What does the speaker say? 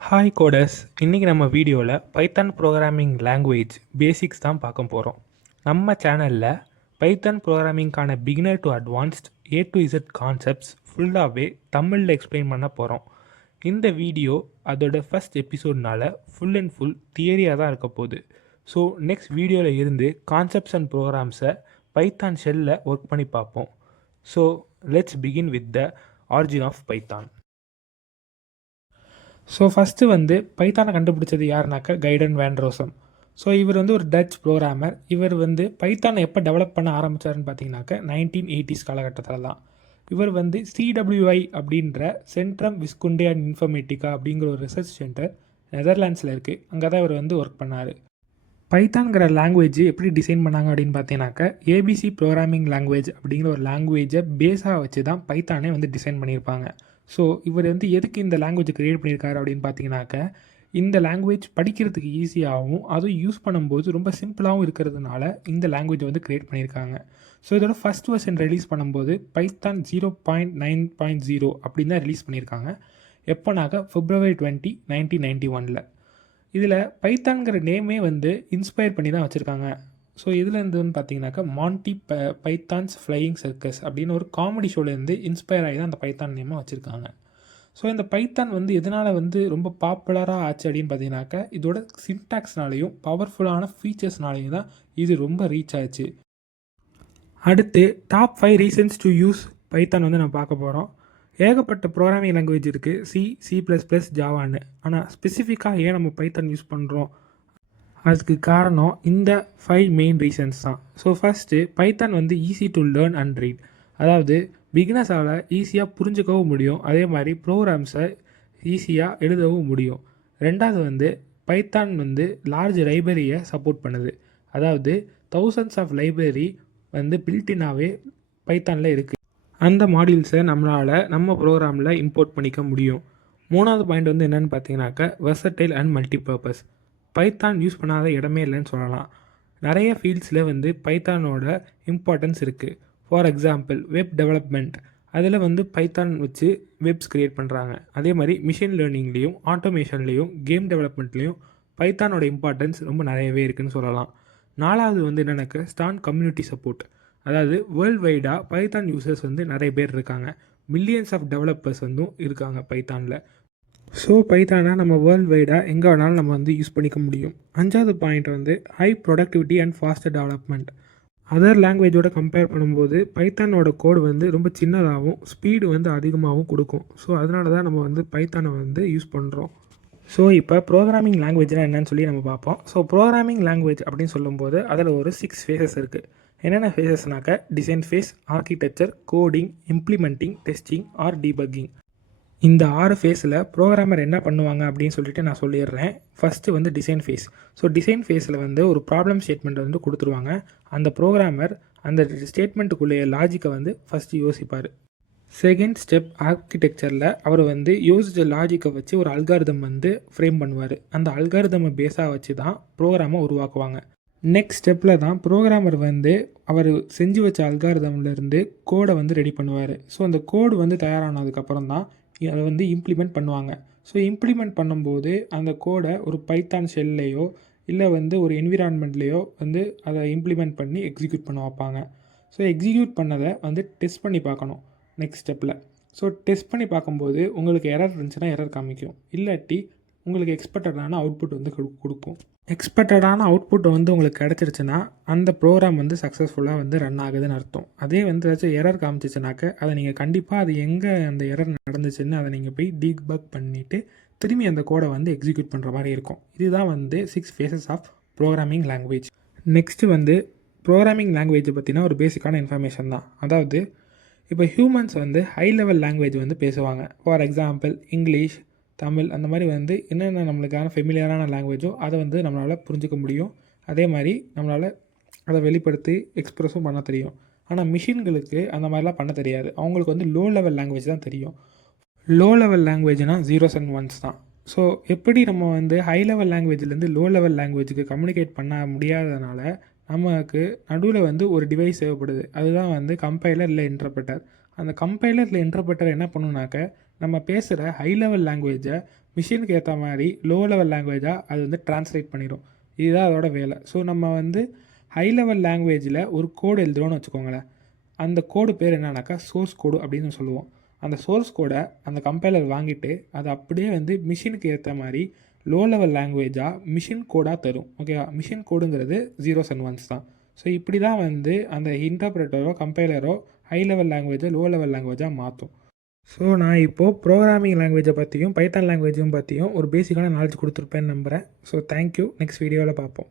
Hi codes, இன்றைக்கி நம்ம வீடியோவில் பைத்தான் ப்ரோக்ராமிங் லாங்குவேஜ் பேசிக்ஸ் தான் பார்க்க போகிறோம். நம்ம சேனலில் பைத்தான் ப்ரோக்ராமிங்கான beginner to advanced A to Z concepts ஃபுல்லாகவே தமிழில் எக்ஸ்பிளைன் பண்ண போகிறோம். இந்த வீடியோ அதோட ஃபஸ்ட் எபிசோட்னால ஃபுல் அண்ட் ஃபுல் தியரியாக தான் இருக்க போகுது. ஸோ நெக்ஸ்ட் வீடியோவில் இருந்து கான்செப்ட்ஸ் அண்ட் ப்ரோக்ராம்ஸை பைத்தான் ஷெல்லில் ஒர்க் பண்ணி பார்ப்போம். So let's begin with the origin of Python. So first பைத்தானை கண்டுபிடிச்சது யாருனாக்கா கைடன் வேன் ரோசம். ஸோ இவர் ஒரு டச் ப்ரோக்ராமர். இவர் பைத்தானை எப்போ டெவலப் பண்ண ஆரம்பித்தாருன்னு பார்த்தீங்கன்னாக்கா 1980s காலகட்டத்தில் தான். இவர் CWI அப்படின்ற சென்ட்ரம் விஸ்குண்டே அண்ட் இன்ஃபர்மேட்டிக்கா அப்படிங்கிற ஒரு ரிசர்ச் சென்டர் நெதர்லாண்ட்ஸில் இருக்குது. அங்கே தான் இவர் ஒர்க் பண்ணார். பைத்தான்கிற லாங்குவேஜ் எப்படி டிசைன் பண்ணாங்க அப்படின்னு பார்த்தீங்கன்னாக்கா ஏபிசி ப்ரோக்ராமிங் லாங்குவேஜ் அப்படிங்கிற ஒரு லாங்குவேஜை பேஸாக வச்சு தான் பைத்தானே டிசைன் பண்ணியிருப்பாங்க. ஸோ இவர் எதுக்கு இந்த லாங்குவேஜை க்ரியேட் பண்ணியிருக்காரு அப்படின்னு பார்த்தீங்கன்னாக்கா இந்த லாங்குவேஜ் படிக்கிறதுக்கு ஈஸியாகவும் அதுவும் யூஸ் பண்ணும்போது ரொம்ப சிம்பிளாகவும் இருக்கிறதுனால இந்த லாங்குவேஜை க்ரியேட் பண்ணியிருக்காங்க. ஸோ இதோட ஃபஸ்ட் வெர்ஷன் ரிலீஸ் பண்ணும்போது பைத்தான் 0.9.0 அப்படின்னு தான் ரிலீஸ் பண்ணியிருக்காங்க. எப்போனாக்கா February 20, 1991. இதில் பைத்தான்கிற நேமே இன்ஸ்பயர் பண்ணி தான் வச்சுருக்காங்க. ஸோ இதில் பார்த்தீங்கன்னாக்கா மான்டி பைத்தான்ஸ் ஃப்ளையிங் சர்க்கஸ் அப்படின்னு ஒரு காமெடி ஷோலேருந்து இன்ஸ்பயர் ஆகி தான் அந்த பைத்தான் நேமை வச்சுருக்காங்க. ஸோ இந்த பைத்தான் எதனால் ரொம்ப பாப்புலராக ஆச்சு அப்படின்னு பார்த்தீங்கன்னாக்கா இதோட சின்டாக்ஸ்னாலேயும் பவர்ஃபுல்லான ஃபீச்சர்ஸ்னாலேயும் தான் இது ரொம்ப ரீச் ஆச்சு. அடுத்து top 5 reasons to use Python நம்ம பார்க்க போகிறோம். ஏகப்பட்ட ப்ரோக்ராமிங் லாங்குவேஜ் இருக்குது, C++, ஜாவான்னு. ஆனால் ஸ்பெசிஃபிக்காக ஏன் நம்ம பைத்தான் யூஸ் பண்ணுறோம், அதுக்கு காரணம் இந்த 5 மெயின் ரீசன்ஸ் தான். So first Python easy to learn and read. அதாவது பிகினர்ஸால் ஈஸியாக புரிஞ்சுக்கவும் முடியும், அதே மாதிரி ப்ரோக்ராம்ஸை ஈஸியாக எழுதவும் முடியும். ரெண்டாவது பைத்தான் லார்ஜ் லைப்ரரியை சப்போர்ட் பண்ணுது. அதாவது தௌசண்ட்ஸ் ஆஃப் லைப்ரரி பில்டினாகவே பைத்தானில் இருக்குது. அந்த மாடியூல்ஸை நம்மளால் நம்ம ப்ரோக்ராமில் இம்போர்ட் பண்ணிக்க முடியும். மூணாவது பாயிண்ட் என்னென்னு பார்த்தீங்கன்னாக்கா versatile and multipurpose. Python use பண்ணாத இடமே இல்லைன்னு சொல்லலாம். நிறைய ஃபீல்ட்ஸில் பைத்தானோட இம்பார்ட்டன்ஸ் இருக்குது. ஃபார் எக்ஸாம்பிள் வெப் டெவலப்மெண்ட், அதில் பைத்தான் வச்சு வெப்ஸ் க்ரியேட் பண்ணுறாங்க. அதே மாதிரி மிஷின் லேர்னிங்லேயும் ஆட்டோமேஷன்லேயும் கேம் டெவலப்மெண்ட்லேயும் பைத்தானோட இம்பார்ட்டன்ஸ் ரொம்ப நிறையவே இருக்குதுன்னு சொல்லலாம். நாலாவது என்னென்னாக்கா ஸ்ட்ராங் கம்யூனிட்டி சப்போர்ட். அதாவது வேர்ல்டு வைடாக பைத்தான் யூசர்ஸ் நிறைய பேர் இருக்காங்க. மில்லியன்ஸ் ஆஃப் டெவலப்பர்ஸ் இருக்காங்க பைத்தானில். ஸோ பைத்தானை நம்ம வேர்ல்டு வைடாக எங்கே வேணாலும் நம்ம யூஸ் பண்ணிக்க முடியும். அஞ்சாவது point high productivity and faster development. Other லாங்குவேஜோட கம்பேர் பண்ணும்போது பைத்தானோட கோடு ரொம்ப சின்னதாகவும் ஸ்பீடு அதிகமாகவும் கொடுக்கும். ஸோ அதனால தான் நம்ம பைத்தானை யூஸ் பண்ணுறோம். ஸோ இப்போ ப்ரோக்ராமிங் லாங்குவேஜ்னால் என்னன்னு சொல்லி நம்ம பார்ப்போம். ஸோ ப்ரோக்ராமிங் லாங்குவேஜ் அப்படின்னு சொல்லும்போது அதில் ஒரு 6 ஃபேஸஸ் இருக்குது. என்னென்ன ஃபேஸஸ்னாக்கா design phase, architecture, coding, implementing, testing or debugging. இந்த 6 ஃபேஸில் ப்ரோக்ராமர் என்ன பண்ணுவாங்க அப்படின்னு சொல்லிட்டு நான் சொல்லிடுறேன். First design phase. So design ஃபேஸில் ஒரு ப்ராப்ளம் ஸ்டேட்மெண்ட் கொடுத்துருவாங்க. அந்த ப்ரோக்ராமர் அந்த ஸ்டேட்மெண்ட்டுக்குள்ளே லாஜிக்கை ஃபஸ்ட்டு யோசிப்பார். செகண்ட் ஸ்டெப் ஆர்கிடெக்சரில் அவர் யோசித்த லாஜிக்கை வச்சு ஒரு அல்காரிதம் ஃப்ரேம் பண்ணுவார். அந்த அல்காரிதமை பேஸாக வச்சு தான் ப்ரோக்ராமை உருவாக்குவாங்க. நெக்ஸ்ட் ஸ்டெப்பில் தான் ப்ரோக்ராமர் அவர் செஞ்சு வச்ச அல்காரிதம்லேருந்து கோடை ரெடி பண்ணுவார். ஸோ அந்த கோடு தயாரானதுக்கப்புறம் தான் அதை இம்ப்ளிமெண்ட் பண்ணுவாங்க. ஸோ இம்ப்ளிமெண்ட் பண்ணும்போது அந்த கோடை ஒரு பைத்தான் ஷெல்லையோ இல்லை ஒரு என்விரான்மெண்ட்லேயோ அதை இம்ப்ளிமெண்ட் பண்ணி எக்ஸிக்யூட் பண்ண வைப்பாங்க. ஸோ எக்ஸிக்யூட் பண்ணதை டெஸ்ட் பண்ணி பார்க்கணும் நெக்ஸ்ட் ஸ்டெப்பில். ஸோ டெஸ்ட் பண்ணி பார்க்கும்போது உங்களுக்கு எரர் இருந்துச்சுன்னா எரர் காமிக்கும், இல்லாட்டி உங்களுக்கு எக்ஸ்பெக்டடான அவுட்புட் கொடுக்கும். எக்ஸ்பெக்டடான அவுட்புட் உங்களுக்கு கிடச்சிருச்சுன்னா அந்த ப்ரோக்ராம் சக்ஸஸ்ஃபுல்லாக ரன் ஆகுதுன்னு அர்த்தம். அதே ஏதாச்சும் எரர் காமிச்சிச்சுனாக்க அதை நீங்கள் கண்டிப்பாக அது எங்கே அந்த எரர் நடந்துச்சுன்னு அதை நீங்கள் போய் டீபக் பண்ணிவிட்டு திரும்பி அந்த கோடை எக்ஸிக்யூட் பண்ணுற மாதிரி இருக்கும். இதுதான் 6 phases of programming language. Next programming லாங்குவேஜை பற்றினா ஒரு பேசிக்கான இன்ஃபர்மேஷன் தான். அதாவது இப்போ ஹியூமன்ஸ் ஹை லெவல் லாங்குவேஜ் பேசுவாங்க. ஃபார் எக்ஸாம்பிள் இங்கிலீஷ், தமிழ், அந்த மாதிரி என்னென்ன நம்மளுக்கான ஃபெமிலியரான லாங்குவேஜோ அதை நம்மளால் புரிஞ்சிக்க முடியும். அதே மாதிரி நம்மளால் அதை வெளிப்படுத்தி எக்ஸ்ப்ரெஸும் பண்ண தெரியும். ஆனால் மிஷின்களுக்கு அந்த மாதிரிலாம் பண்ண தெரியாது. அவங்களுக்கு லோ லெவல் லாங்குவேஜ் தான் தெரியும். Low level லாங்குவேஜ்னால் 0s and 1s தான். ஸோ எப்படி நம்ம ஹை லெவல் லாங்குவேஜ்லேருந்து லோ லெவல் லாங்குவேஜுக்கு கம்யூனிகேட் பண்ண முடியாததுனால நமக்கு நடுவில் ஒரு டிவைஸ் தேவைப்படுது. அதுதான் கம்பைலர் இல்லை இன்டர்ப்ரெட்டர். அந்த கம்பைலர் இல்லை இன்டர்ப்ரெட்டர் என்ன பண்ணுனாக்க நம்ம பேசுகிற ஹை லெவல் லாங்குவேஜை மிஷினுக்கு ஏற்ற மாதிரி லோ லெவல் லாங்குவேஜாக அது வந்து ட்ரான்ஸ்லேட் பண்ணிடும். இதுதான் அதோட வேலை. ஸோ நம்ம வந்து ஹை லெவல் லாங்குவேஜில் ஒரு கோடு எழுதுகிறோன்னு வச்சுக்கோங்களேன். அந்த கோடு பேர் என்னன்னாக்கா சோர்ஸ் கோடு அப்படின்னு சொல்லுவோம். அந்த சோர்ஸ் கோடை அந்த கம்பைலர் வாங்கிட்டு அதை அப்படியே வந்து மிஷினுக்கு ஏற்ற மாதிரி லோ லெவல் லாங்குவேஜாக மிஷின் கோடாக தரும். ஓகேவா? மிஷின் கோடுங்கிறது 0s and 1s தான். ஸோ இப்படி தான் வந்து அந்த இன்டர்பிரேட்டரோ கம்பைலரோ ஹை லெவல் லாங்குவேஜை லோ லெவல் லாங்குவேஜாக மாற்றும். ஸோ நான் இப்போது ப்ரோக்ராமிங் லாங்குவேஜை பற்றியும் பைத்தான் லாங்குவேஜும் பற்றியும் ஒரு பேசிக்கான நாலேஜ் கொடுத்துருப்பேன்னு நம்புகிறேன். So thank you. நெக்ஸ்ட் வீடியோவில் பார்ப்போம்.